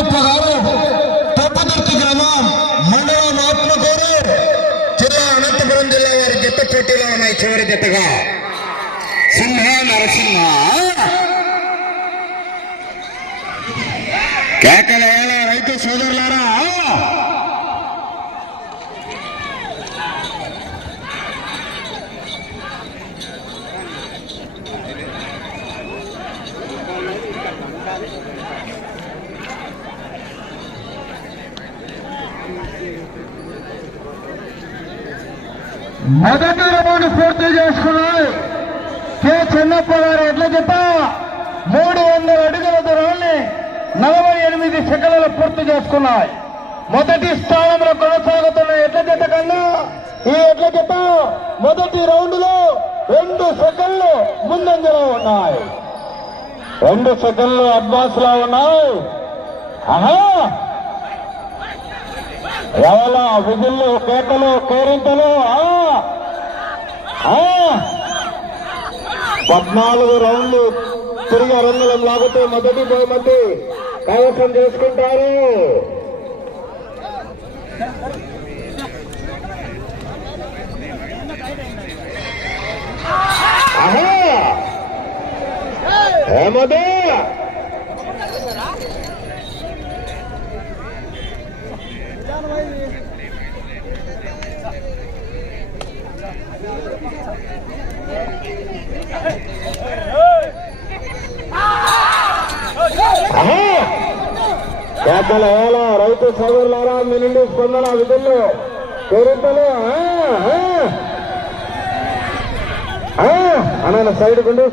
చిన్నప్ప గారు తొప్పదుర్తి గ్రామం మండలం ఆత్మకూరు జిల్లా అనంతపురం జిల్లా వారి జత పోటీలో ఉన్నాయి. చివరి జతగా సింహ నరసింహ కేకలేల రైతు సోదరులారా. మొదటి రౌండ్ పూర్తి చేసుకున్నాయి. కె చిన్నప్ప గారు ఎట్లా చెప్ప 300 అడుగుల దూరాన్ని 48 సెకండ్లు పూర్తి చేసుకున్నాయి. మొదటి స్థానంలో కొనసాగుతున్న ఎట్ల జత కన్నా ఈ ఎట్ల జత మొదటి రౌండ్ లో 2 సెకండ్లు ముందంజలో ఉన్నాయి. 2 సెకండ్లు అడ్వాన్స్ లో ఉన్నాయి. ఎవల విధులు కేకలు కేరింతలు 14 రౌండ్లు తిరిగి రంగులం లాగుతూ మొదటి బహుమతి కైవసం చేసుకుంటారు. ఏమదే కేకల వేళ రైతు సోదరులారా మీ నుండి స్పందన విధుల్లో కేరింతలు అన్న సైడ్ గుండు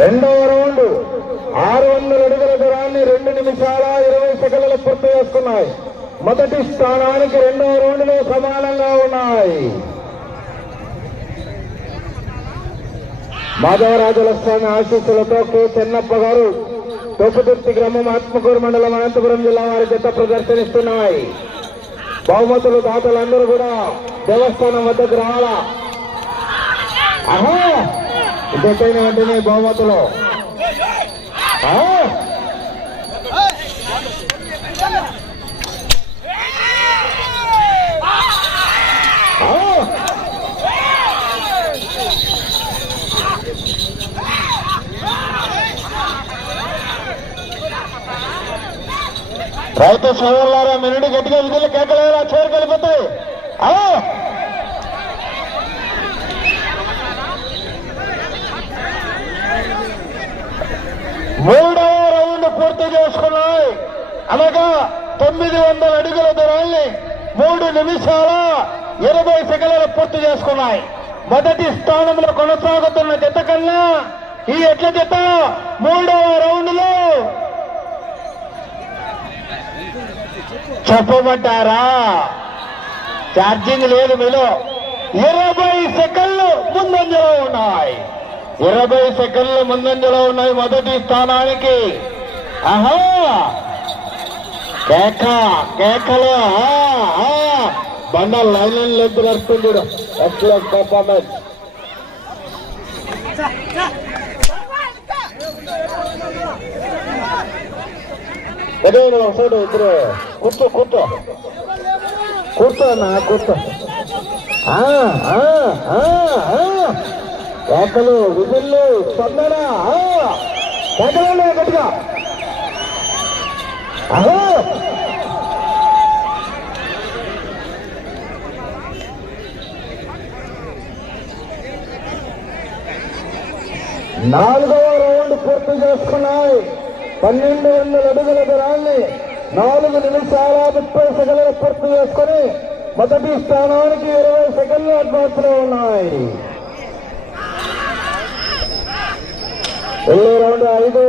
రెండవ రౌండ్ 600 అడుగుల దూరాన్ని 2 నిమిషాల 20 సెకండ్లు పూర్తి చేసుకున్నాయి. మొదటి స్థానానికి రెండవ రౌండ్ లో సమానంగా ఉన్నాయి. మాధవరాజుల స్వామి ఆశీస్సులతో కె చెన్నప్ప గారు తోపుదుర్తి గ్రామం ఆత్మకూరు మండలం అనంతపురం జిల్లా వారి జత ప్రదర్శనిస్తున్నాయి. బహుమతులు దాతలందరూ కూడా దేవస్థానం వద్దకు రావాలా. జతైన వెంటనే బహుమతులు రైతు సోదరులారా మీ నుండి గట్టిగా విధులు కేకలేలా చేరుకెళ్ళిపోతాయి. మూడవ రౌండ్ పూర్తి చేసుకున్నాయి. అనగా 900 అడుగుల దూరాన్ని 3 నిమిషాల 20 సెకండ్లు పూర్తి చేసుకున్నాయి. మొదటి స్థానంలో కొనసాగుతున్న జత కన్నా ఈ ఎట్ల జత మూడవ రౌండ్ లో చెప్పమంటారా? ఛార్జింగ్ లేదు మీలో. 20 సెకండ్లు ముందంజలో ఉన్నాయి. 20 సెకండ్లు ముందంజలో ఉన్నాయి మొదటి స్థానానికి. కేకలు బండ లైన్ లెంత్ నడుస్తుంది. Excellent performance. ఒకసారి ఇద్దరు కూర్చో అన్నా కూర్చో. కేకలు విధులు స్పందన కేకలు గట్టిగా. నాలుగవ రౌండ్ పూర్తి చేసుకున్నాయి. 1200 అడుగుల దూరాన్ని 4 నిమిషాల 30 సెకండ్లు పూర్తి చేసుకుని మొదటి స్థానానికి 20 సెకండ్లు అడ్వాన్స్ లో ఉన్నాయి. వెళ్ళే రౌండ్ 5.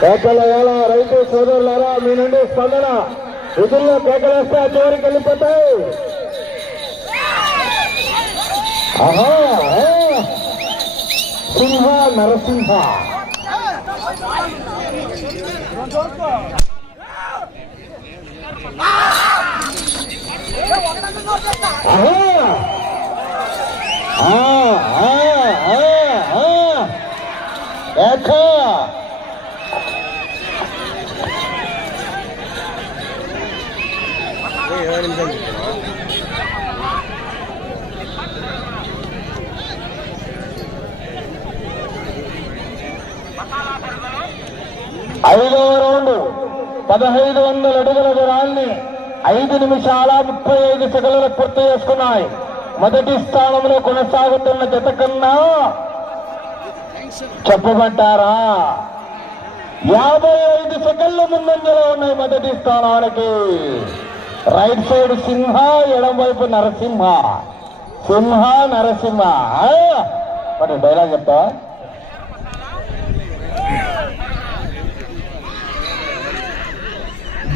కేకల వేళ రైతు సోదరులారా మీ నుండి స్పందన విధుల్లో కేకలేస్తే ఆ చివరికి వెళ్ళిపోతాయి. సింహ నరసింహ ఐదవ రౌండ్ 1500 అడుగుల దూరాన్ని 5 నిమిషాల 35 సెకన్లు పూర్తి చేసుకున్నాయి. మొదటి స్థానంలో కొనసాగుతున్న జత కన్నా చెప్పమంటారా 55 సెకన్ల ముందంజలో ఉన్నాయి మొదటి స్థానానికి. రైట్ సైడ్ సింహ, ఎడం వైపు నరసింహ. సింహ నరసింహ. మరి డైలాగ్ చెప్తా.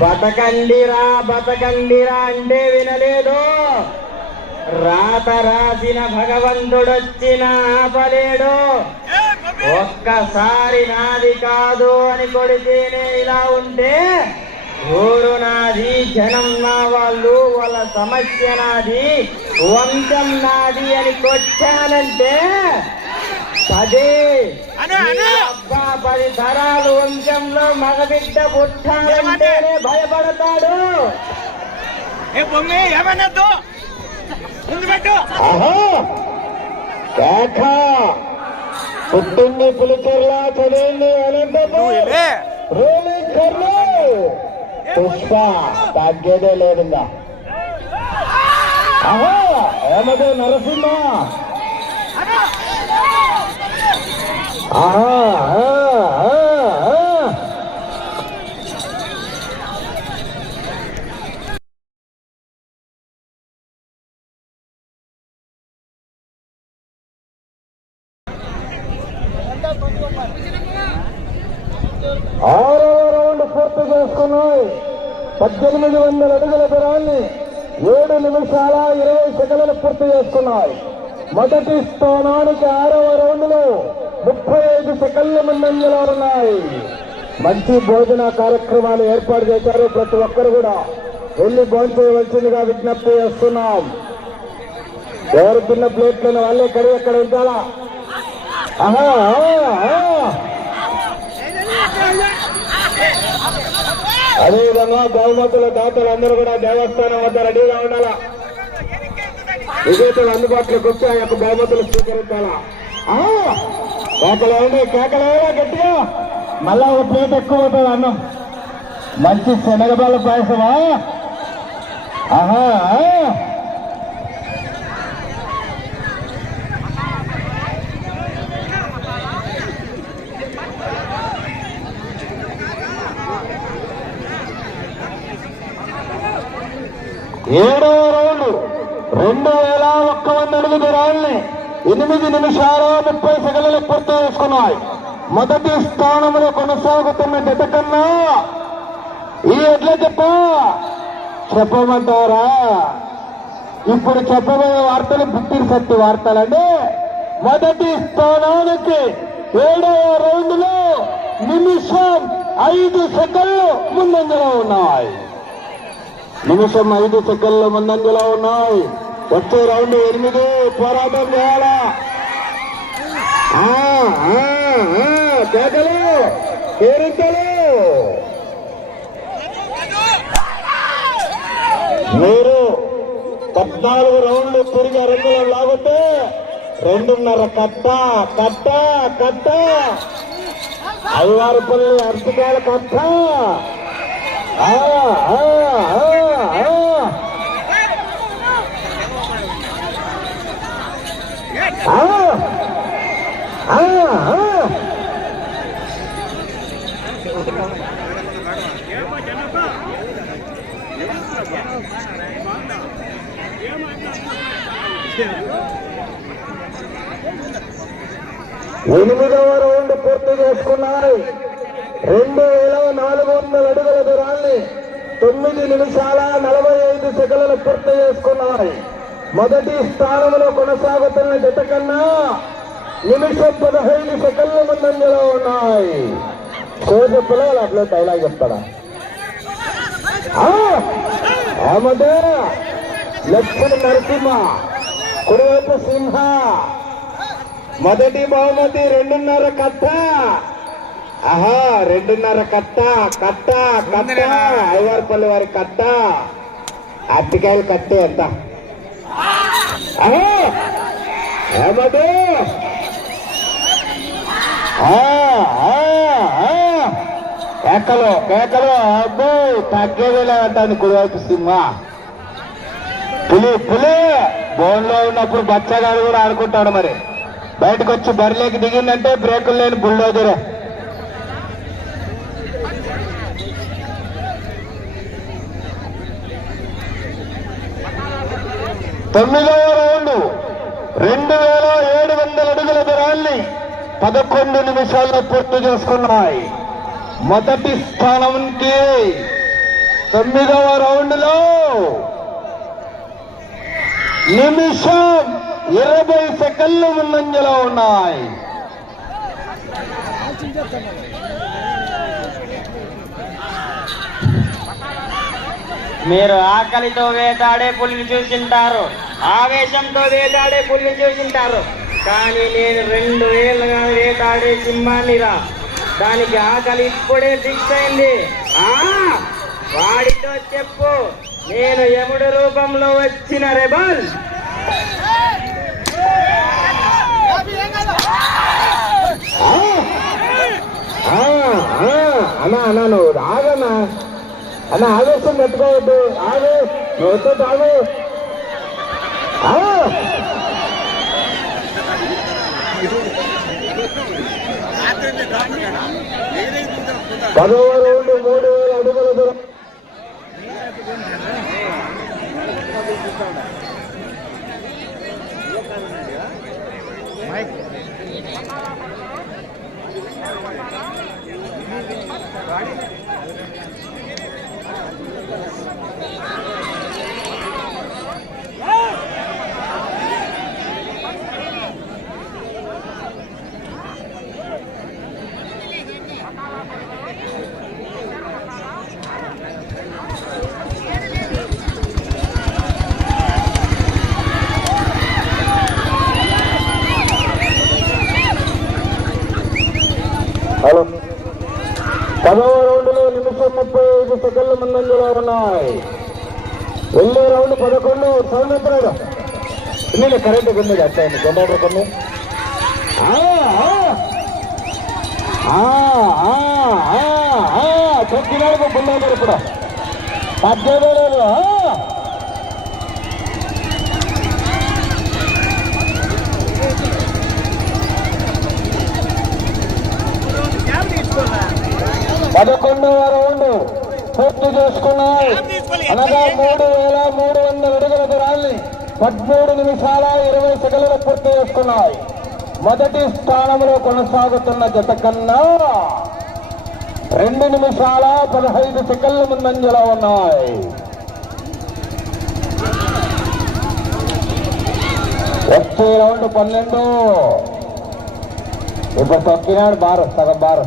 బతకండిరా బతకండిరా అంటే వినలేదు. రాత రాసిన భగవంతుడొచ్చిన ఆపలేడు. ఒక్కసారి నాది కాదు అని కొడితేనే ఇలా ఉంటే ఊరు నాది, జనం నా వాళ్ళు, వాళ్ళ సమస్య నాది, వంశం నాది అని కొట్టానంటే 10 తరాలు వంశంలో మగబిడ్డ పుట్టాలంటేనే భయపడతాడు. పుట్టింది పులిచెర్లా, చదివింది అనంతపురం. రోలింగ్ కర్లు పుష్ప తగ్గేదే లేదుగా. ఏమదే నరసింహ. ఆరవ రౌండ్ పూర్తి చేసుకున్నాయి. 1800 అడుగుల దూరాన్ని 7 నిమిషాల 20 సెకన్లు పూర్తి చేసుకున్నాయి. మొదటి స్థానానికి 6వ రౌండ్ లో 35 సెకన్ల ముందంజలో ఉన్నాయి. మంచి భోజన కార్యక్రమాలు ఏర్పాటు చేశారు. ప్రతి ఒక్కరు కూడా వెళ్లి భోంచేయవలసిందిగా విజ్ఞప్తి చేస్తున్నాం. ఎవరు తిన్న ప్లేట్లను వాళ్ళే కడిగి అక్కడ ఉంచాలా. అదేవిధంగా బహుమతుల దాతలు అందరూ కూడా దేవస్థానం వద్ద రెడీగా ఉండాలా. విజేతలు అందుబాటులోకి వచ్చి ఆ యొక్క బహుమతులు స్వీకరించాలా. కేకలేండి, కేకలేలా గట్టిగా. మళ్ళా ఒక ప్లేట్ ఎక్కువ అవుతుంది అన్నం. మంచి శనగబాల పాయసమా. ఏడవ రౌండ్ 2100 అడుగు దూరాన్ని 8 నిమిషాల 30 సెకన్లు పూర్తి చేసుకున్నాయి. మొదటి స్థానంలో కొనసాగుతున్న జత కన్నా ఈ ఎట్లా చెప్పమంటారా? ఇప్పుడు చెప్పబోయే వార్తలు బిత్తిరి సత్తి వార్తలండి. మొదటి స్థానానికి 7వ రౌండ్ లో నిమిషం 5 సెకన్లు ముందంజలో ఉన్నాయి. నిమిషం 5 సెకన్ల ముందంజలో ఉన్నాయి. వచ్చే రౌండ్ 8 పోరాటం చేయాలా. కేకలు, కేరింతలు. మీరు 14 రౌండ్లు తిరిగి రంగులు లాగితే 2.5 కట్ట కట్ట కట్ట. అయ్యవారిపల్లి అరటికాయల కట్ట. ఎనిమిదవ రౌండ్ పూర్తి చేసుకున్నారు. 2400 అడుగుల దూరాన్ని 9 నిమిషాల 45 సెకన్లు పూర్తి చేసుకున్నారు. మొదటి స్థానంలో కొనసాగుతున్న జత కన్నా నిమిషం 15 సెకన్ల ముందంజలో ఉన్నాయి. పిల్లలు అట్లా డైలాగ్ చెప్తాడా? లక్ష్మణ్ నరసింహ, కుడివైపు సింహ. మొదటి బహుమతి 2.5 కట్ట. ఆహా, 2.5 కట్ట. కట్ట కట్ట ఐవారిపల్లి వారి కట్ట. అరటికాయలు కట్టే ఎంత? ఏమది? కేకలు కేకలు. అబ్బో, తగ్గేదిలే అంటాను కుడివైపు సింహ. పులి పులి బోన్లో ఉన్నప్పుడు బచ్చగాడు కూడా ఆడుకుంటాడు. మరి బయటకు వచ్చి బరిలోకి దిగిందంటే బ్రేకులు లేని బుల్డోజరే. తొమ్మిదవ రౌండ్ 2700 అడుగుల దూరాన్ని 11 నిమిషాల్లో పూర్తి చేసుకున్నాయి. మొదటి స్థానానికి 9వ రౌండ్ లో నిమిషం 20 సెకండ్లు ముందంజలో ఉన్నాయి. మీరు ఆకలితో వేటాడే పులిని చూసింటారు, ఆవేశంతో వేటాడే పులిని చూసింటారు. కానీ నేను 2 ఏళ్ళగా వేటాడే సింహాన్నిరా. దానికి ఆకలి ఇప్పుడే ఫిక్స్ అయింది. వాడితో చెప్పు, నేను యముడు రూపంలో వచ్చిన రెబల్. అన్నా అన్నా నువ్వు ఆగన్నా అన్న, ఆవేశం పెట్టుకోవద్దు. ఆగు, నువ్వు తాగు. 10వ రౌండ్ 3000 అడుగుల దూరం. హలో, 10వ రౌండ్లో నిమిషం 35 సెకండ్ల ముందంజలో ఉన్నాయి. వెళ్ళే రౌండ్ 11. సౌమిత్రుడు ఇన్ని కరెంట్ కొన్ని వచ్చాయండి. జనరేటర్ కొన్ని తొక్కినాడు బుల్లాడు ఇప్పుడు 18 11వ రౌండ్ పూర్తి చేసుకున్నాయి. అనగా 3300 అడుగుల దూరాన్ని 13 నిమిషాల 20 సెకండ్లు పూర్తి చేసుకున్నాయి. మొదటి స్థానంలో కొనసాగుతున్న జత కన్నా 2 నిమిషాల 15 సెకండ్ల ముందంజలో ఉన్నాయి. వచ్చే రౌండ్ 12. ఇప్పుడు తొక్కినాడు బారు, సగం బారు.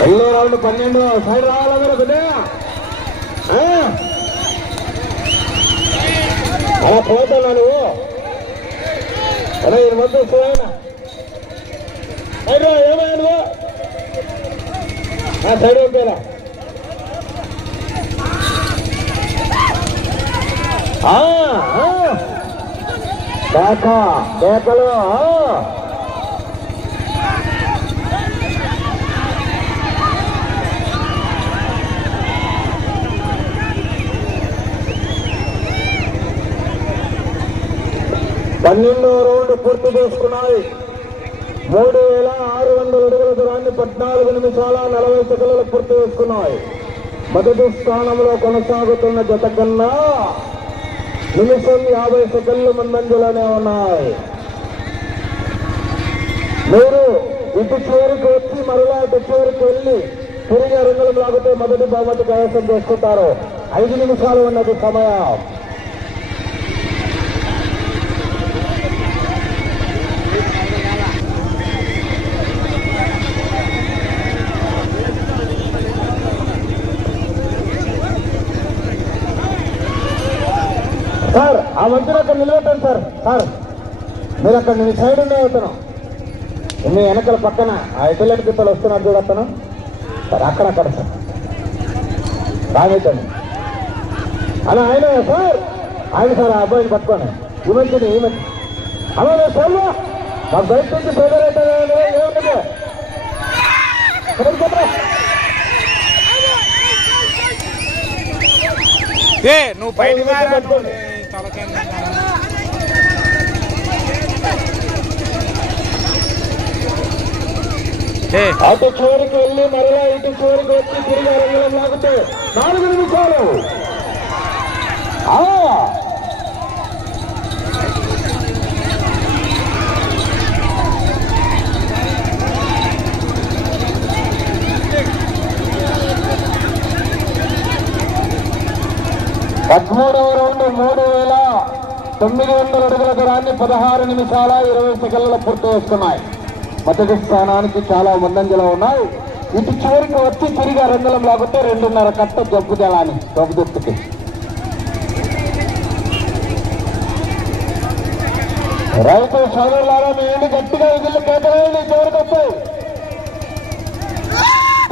వెళ్ళే రౌండ్ 12. సైడ్ రావాలా మీరు పెద్ద అలా పోతున్నా నువ్వు. అరే ఇది మొత్తం సైడ్ ఏమైనా నువ్వు సైడ్ ఓకేలా. కేకలు. పన్నెండవ రౌండ్ పూర్తి చేసుకున్నాయి. 3600 అడుగుల దూరాన్ని 14 నిమిషాల 40 సెకండ్లు పూర్తి చేసుకున్నాయి. మొదటి స్థానంలో కొనసాగుతున్న జత కన్నా నిమిషం 50 సెకండ్లు ముందంజలోనే ఉన్నాయి. మీరు ఇటు చివరికి వచ్చి మరలా అటు చివరికి వెళ్ళి తిరిగి రంగులు లాగితే మొదటి బహుమతి కైవసం చేసుకుంటారు. 5 నిమిషాలు ఉన్నది సమయం. ఆ మధ్యలో అక్కడ నిలబెట్టండి సార్. సార్ మీరు అక్కడ మీ సైడ్ ఉండే అవుతాను, మీ వెనకల పక్కన ఆ ఎటలెట్ గిత్తలు వస్తున్నారు చూడతాను సార్, అక్కడక్కడ సార్ రాగైతండి అలా ఆయన సార్, ఆయన సార్ ఆ అబ్బాయిని పట్టుకోండి. ఈ మధ్య అలా సార్ మాకు బయట నుంచి ప్రెజర్ అయితే ఏముంటుంది నువ్వు బయట అటు చివరికి వెళ్ళి మరలా ఇటు చివరికి వచ్చి తిరిగి రంగంలో లాగితే 4 నిమిషాలు. పదమూడవ రౌండ్ 3,900 అడుగుల దూరాన్ని 16 నిమిషాల 20 సెకండ్లలో పూర్తి చేస్తున్నాయి. మొదటి స్థానానికి చాలా ముందంజలో ఉన్నాయి. ఇటు చివరికి వచ్చి తిరిగి రంగులం లాగితే 2.5 కట్ట జబ్బు జలాన్ని ప్రభుత్వకి. రైతు సోదరులారా మీ ఇంటి గట్టిగా విధులు కేటాయండి. చివరికి వస్తాయి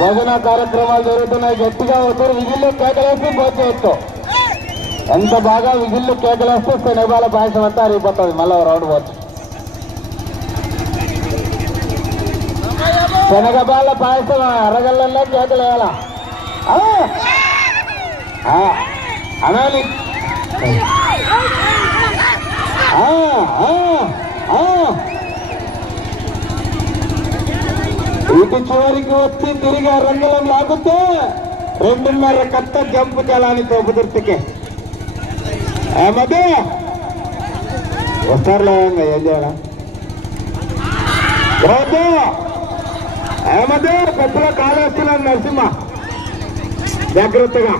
భోజన కార్యక్రమాలు జరుగుతున్నాయి. గట్టిగా వస్తారు విధుల్లో కేకలేసి పోవచ్చు. ఎంత బాగా విధుల్లో కేకలేస్తే శనగబాల పాయసం అంతా అరిగిపోతుంది. మళ్ళీ రౌండ్ పోవచ్చు. శనగబాల పాయసం అరగళ్ళల్లో కేకలేయాల అనాలి. ఇటు చివరికి వచ్చి తిరిగి రంగులం లాగితే 2.5 కట్ట జంపు జలాన్ని తోపుదుర్తికి. మధ్య వస్తారులే ఏం చేయాలా మధ్య పెద్దలో కాలేస్తున్నాను నరసింహ జాగ్రత్తగా.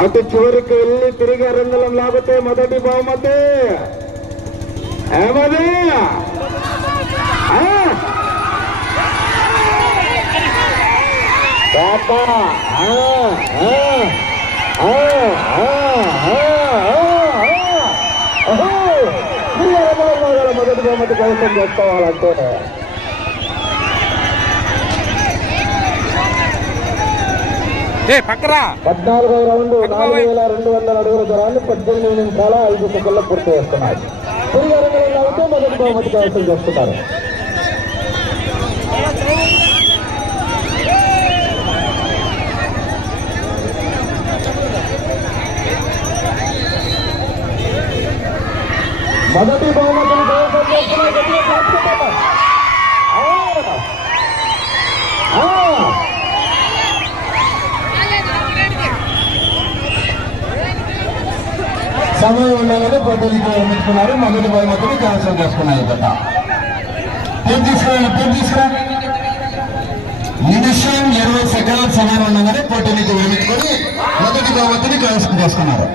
అటు చివరికి వెళ్ళి తిరిగి రంగులం లాగితే మొదటి బహుమతి. మొదటి బహుమతి కైవసం చేసుకోవాలంటే పక్కరా 14వ రౌండ్ 4,200 అడుగుల దూరాన్ని 18 నిమిషాల 5 సెకండ్లు పూర్తి చేస్తున్నాయి. తిరిగి రంగులు అవుతూ మొదటి బహుమతి కైవసం చేస్తున్నారు. మొదటి బహుమతిని కైవసం చేస్తున్నారు. సమయం ఉండగానే పొద్దుకి నిర్మించుకున్నారు. మొదటి బహుమతిని కైవసం చేసుకున్నారు. పేరు తీసుకురా నిమిషం 20 సెకండ్ల సమయం ఉండగానే పోటీనికి నిర్మించుకొని మొదటి బహుమతిని కైవసం చేసుకున్నారు.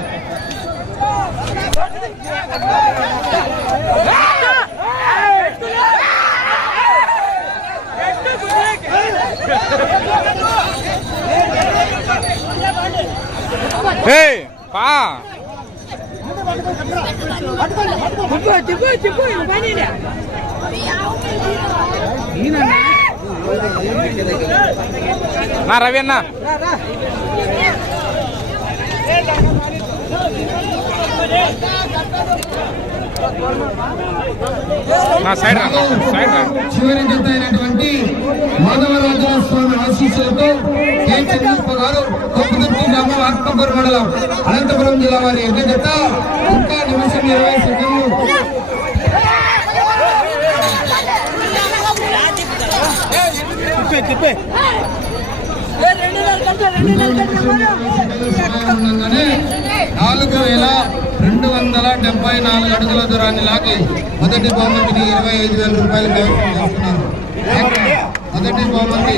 నా రవి అన్న చివరి జత అయినటువంటి మాధవరాజుల స్వామి ఆశీస్సులతో కె చెన్నప్ప గారు కొప్పుదుర్తి గ్రామం ఆత్మకూరు మండలం అనంతపురం జిల్లా వారి ఎడ్ల జత ఇంకా నిమిషం 20 సెకండ్లు. ఉండగానే 4,274 అడుగుల దూరాన్ని లాగి మొదటి బహుమతిని 25,000 రూపాయలు కైవసం చేస్తున్నారు. మొదటి బహుమతి